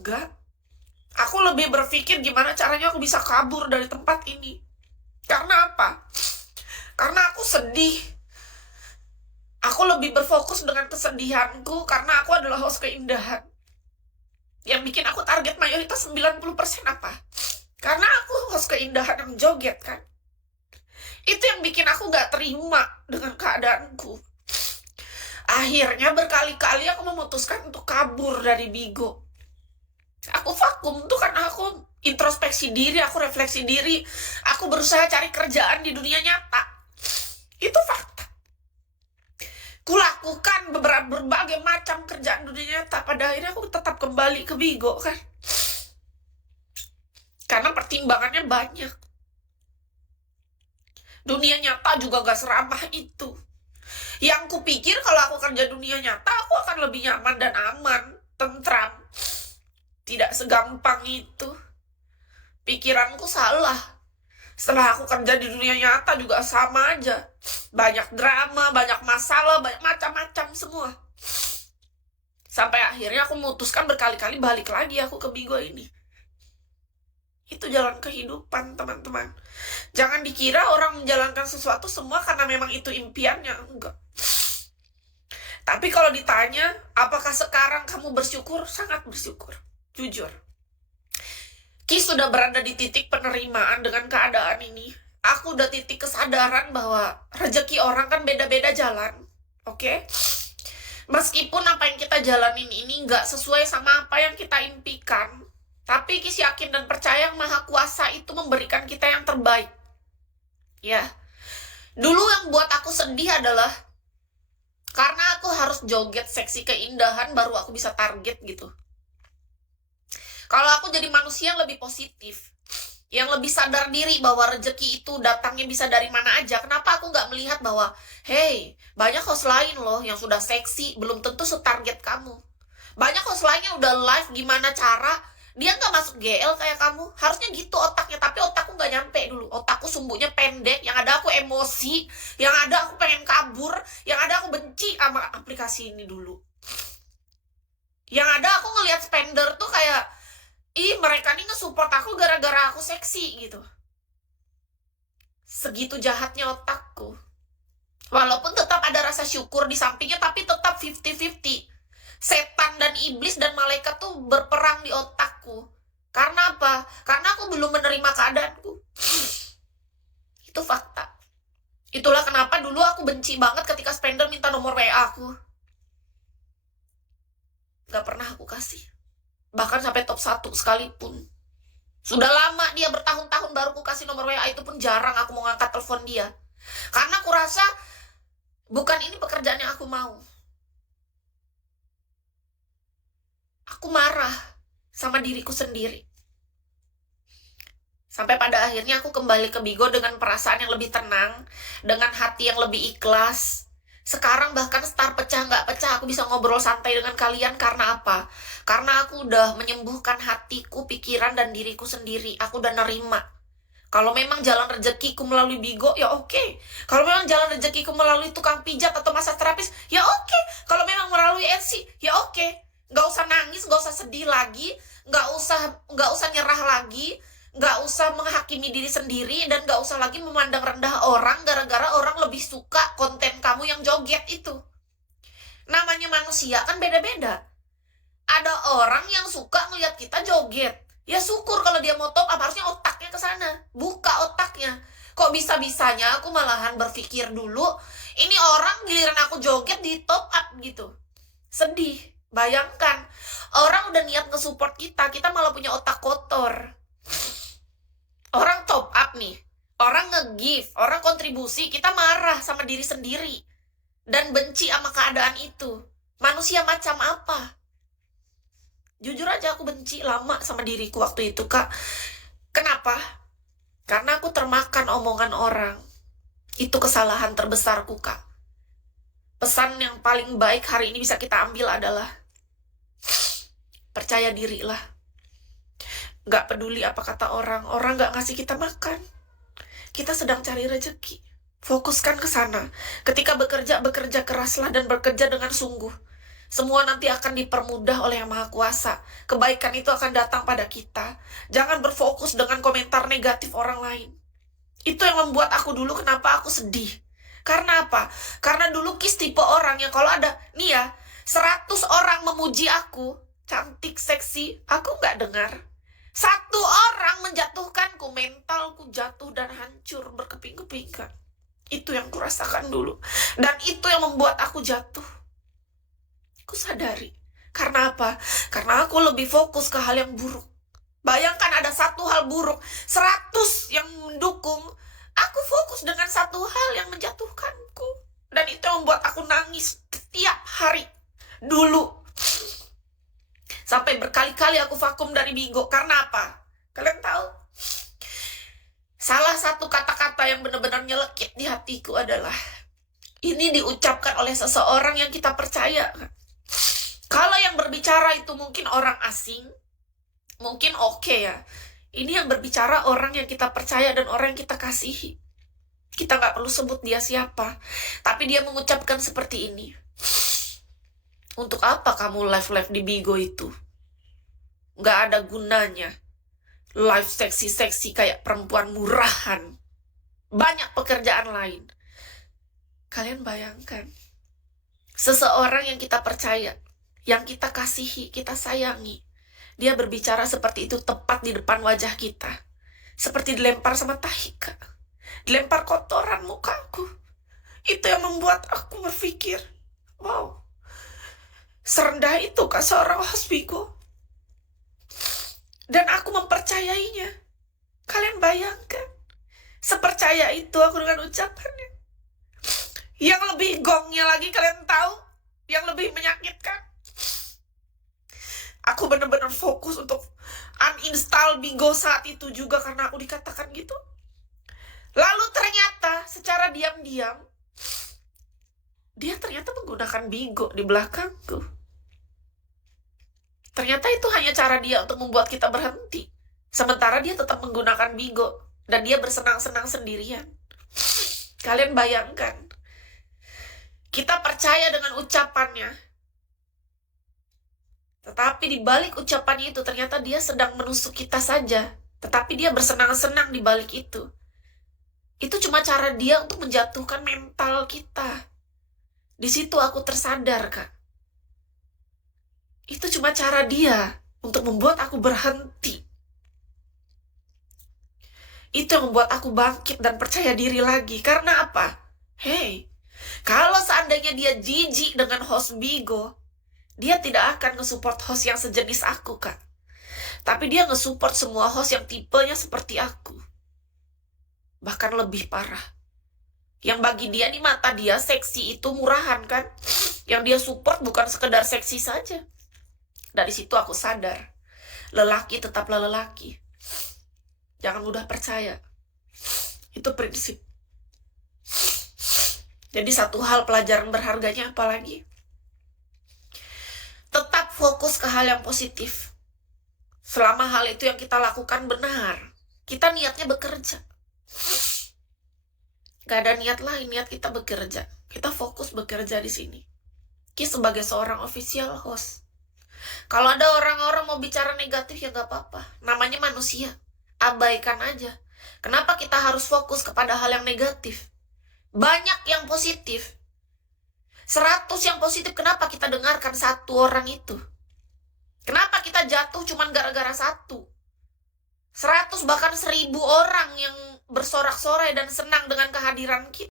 enggak. Aku lebih berpikir gimana caranya aku bisa kabur dari tempat ini. Karena apa? Karena aku sedih. Aku lebih berfokus dengan kesedihanku karena aku adalah host keindahan. Yang bikin aku target mayoritas 90% apa? Karena aku host keindahan yang joget kan. Itu yang bikin aku gak terima dengan keadaanku. Akhirnya berkali-kali aku memutuskan untuk kabur dari Bigo. Aku vakum tuh karena aku introspeksi diri, aku refleksi diri. Aku berusaha cari kerjaan di dunia nyata. Itu fakta. Kulakukan berbagai macam kerjaan dunia nyata. Pada akhirnya aku tetap kembali ke Bigo kan. Karena pertimbangannya banyak. Dunia nyata juga gak seramah itu. Yang kupikir kalau aku kerja dunia nyata, aku akan lebih nyaman dan aman, tentram. Tidak segampang itu. Pikiranku salah. Setelah aku kerja di dunia nyata juga sama aja. Banyak drama, banyak masalah, banyak macam-macam semua. Sampai akhirnya aku memutuskan berkali-kali balik lagi aku ke Bigo ini. Itu jalan kehidupan, teman-teman. Jangan dikira orang menjalankan sesuatu semua karena memang itu impiannya. Enggak. Tapi kalau ditanya, apakah sekarang kamu bersyukur? Sangat bersyukur. Jujur. Ki sudah berada di titik penerimaan dengan keadaan ini. Aku udah titik kesadaran bahwa rezeki orang kan beda-beda jalan. Oke? Meskipun apa yang kita jalanin ini nggak sesuai sama apa yang kita impikan, tapi Kis yakin dan percaya Maha Kuasa itu memberikan kita yang terbaik. Ya. Dulu yang buat aku sedih adalah karena aku harus joget seksi keindahan baru aku bisa target gitu. Kalau aku jadi manusia yang lebih positif, yang lebih sadar diri bahwa rezeki itu datangnya bisa dari mana aja, kenapa aku nggak melihat bahwa, hey, banyak host lain loh yang sudah seksi, belum tentu setarget kamu. Banyak host lain yang udah live gimana cara, dia nggak masuk GL kayak kamu. Harusnya gitu otaknya, tapi otakku nggak nyampe dulu. Otakku sumbunya pendek, yang ada aku emosi, yang ada aku pengen kabur, yang ada aku benci sama aplikasi ini dulu. Yang ada aku ngelihat spender tuh kayak, ih mereka nih nge-support aku gara-gara aku seksi gitu. Segitu jahatnya otakku. Walaupun tetap ada rasa syukur di sampingnya, tapi tetap 50-50. Setan dan iblis dan malaikat tuh berperang di otakku. Karena apa? Karena aku belum menerima keadaanku. Itu fakta. Itulah kenapa dulu aku benci banget ketika spender minta nomor WA aku. Gak pernah aku kasih. Bahkan sampai top 1 sekalipun. Sudah lama dia bertahun-tahun baru aku kasih nomor WA, itu pun jarang aku mau ngangkat telepon dia. Karena aku rasa bukan ini pekerjaan yang aku mau. Aku marah sama diriku sendiri. Sampai pada akhirnya aku kembali ke Bigo dengan perasaan yang lebih tenang, dengan hati yang lebih ikhlas. Sekarang bahkan star pecah nggak pecah, aku bisa ngobrol santai dengan kalian karena apa? Karena aku udah menyembuhkan hatiku, pikiran, dan diriku sendiri. Aku udah nerima. Kalau memang jalan rezekiku melalui Bigo, ya oke. Kalau memang jalan rezekiku melalui tukang pijat atau massage terapis, ya oke. Kalau memang melalui Etsy, ya oke. Nggak usah nangis, nggak usah sedih lagi, nggak usah nyerah lagi, nggak usah menghakimi diri sendiri, dan nggak usah lagi memandang rendah orang gara-gara orang lebih suka konten kamu yang joget itu. Namanya manusia kan beda-beda. Ada orang yang suka ngeliat kita joget. Ya syukur kalau dia mau top up, harusnya otaknya ke sana. Buka otaknya. Kok bisa-bisanya aku malahan berpikir dulu, ini orang giliran aku joget di top up gitu. Sedih. Bayangkan, orang udah niat nge-support kita malah punya otak kotor. Orang top up nih, orang nge-give, orang kontribusi, kita marah sama diri sendiri. Dan benci sama keadaan itu. Manusia macam apa? Jujur aja aku benci lama sama diriku waktu itu, Kak. Kenapa? Karena aku termakan omongan orang. Itu kesalahan terbesarku, Kak. Pesan yang paling baik hari ini bisa kita ambil adalah percaya dirilah. Gak peduli apa kata orang gak ngasih kita makan. Kita sedang cari rezeki. Fokuskan ke sana. Ketika bekerja keraslah dan bekerja dengan sungguh. Semua nanti akan dipermudah oleh Yang Maha Kuasa. Kebaikan itu akan datang pada kita. Jangan berfokus dengan komentar negatif orang lain. Itu yang membuat aku dulu kenapa aku sedih. Karena apa? Karena dulu Kis tipe orang yang kalau ada, nih ya, 100 orang memuji aku, cantik, seksi, aku nggak dengar. 1 orang menjatuhkanku, mentalku jatuh dan hancur berkeping-kepingkan. Itu yang kurasakan dulu. Dan itu yang membuat aku jatuh. Aku sadari. Karena apa? Karena aku lebih fokus ke hal yang buruk. Bayangkan ada 1 hal buruk, 100 yang mendukung. Aku fokus dengan 1 hal yang menjatuhkanku. Dan itu yang membuat aku nangis setiap hari. Dulu. Sampai berkali-kali aku vakum dari Bigo. Karena apa? Kalian tahu? Salah satu kata-kata yang benar-benar nyelekit di hatiku adalah, ini diucapkan oleh seseorang yang kita percaya. Kalau yang berbicara itu mungkin orang asing, mungkin oke ya. Ini yang berbicara orang yang kita percaya dan orang yang kita kasihi. Kita nggak perlu sebut dia siapa. Tapi dia mengucapkan seperti ini. Untuk apa kamu live-live di Bigo itu? Nggak ada gunanya. Live seksi-seksi kayak perempuan murahan. Banyak pekerjaan lain. Kalian bayangkan. Seseorang yang kita percaya, yang kita kasihi, kita sayangi, dia berbicara seperti itu tepat di depan wajah kita. Seperti dilempar sama tahi, Kak. Dilempar kotoran mukaku. Itu yang membuat aku berpikir, wow, serendah itu Kak seorang host Bigo. Dan aku mempercayainya. Kalian bayangkan, sepercaya itu aku dengan ucapannya. Yang lebih gongnya lagi kalian tahu, yang lebih menyakitkan, aku benar-benar fokus untuk uninstall Bigo saat itu juga karena aku dikatakan gitu. Lalu ternyata secara diam-diam, dia ternyata menggunakan Bigo di belakangku. Ternyata itu hanya cara dia untuk membuat kita berhenti. Sementara dia tetap menggunakan Bigo. Dan dia bersenang-senang sendirian. Kalian bayangkan. Kita percaya dengan ucapannya. Tetapi di balik ucapannya itu ternyata dia sedang menusuk kita saja. Tetapi dia bersenang-senang di balik itu. Itu cuma cara dia untuk menjatuhkan mental kita. Di situ aku tersadar, Kak. Itu cuma cara dia untuk membuat aku berhenti. Itu yang membuat aku bangkit dan percaya diri lagi. Karena apa? Hey, kalau seandainya dia jijik dengan host Bigo, dia tidak akan nge-support host yang sejenis aku, Kak. Tapi dia nge-support semua host yang tipenya seperti aku. Bahkan lebih parah. Yang bagi dia di mata dia seksi itu murahan, kan? Yang dia support bukan sekedar seksi saja. Dari situ aku sadar. Lelaki tetaplah lelaki. Jangan mudah percaya. Itu prinsip. Jadi satu hal pelajaran berharganya apalagi? Tetap fokus ke hal yang positif. Selama hal itu yang kita lakukan benar. Kita niatnya bekerja. Gak ada niat lain, niat kita bekerja. Kita fokus bekerja di sini. Kita sebagai seorang official host. Kalau ada orang-orang mau bicara negatif ya gak apa-apa. Namanya manusia. Abaikan aja. Kenapa kita harus fokus kepada hal yang negatif? Banyak yang positif. 100 yang positif, kenapa kita dengarkan 1 orang itu? Kenapa kita jatuh cuman gara-gara 1? 100 bahkan 1000 orang yang bersorak-sorai dan senang dengan kehadiran kita.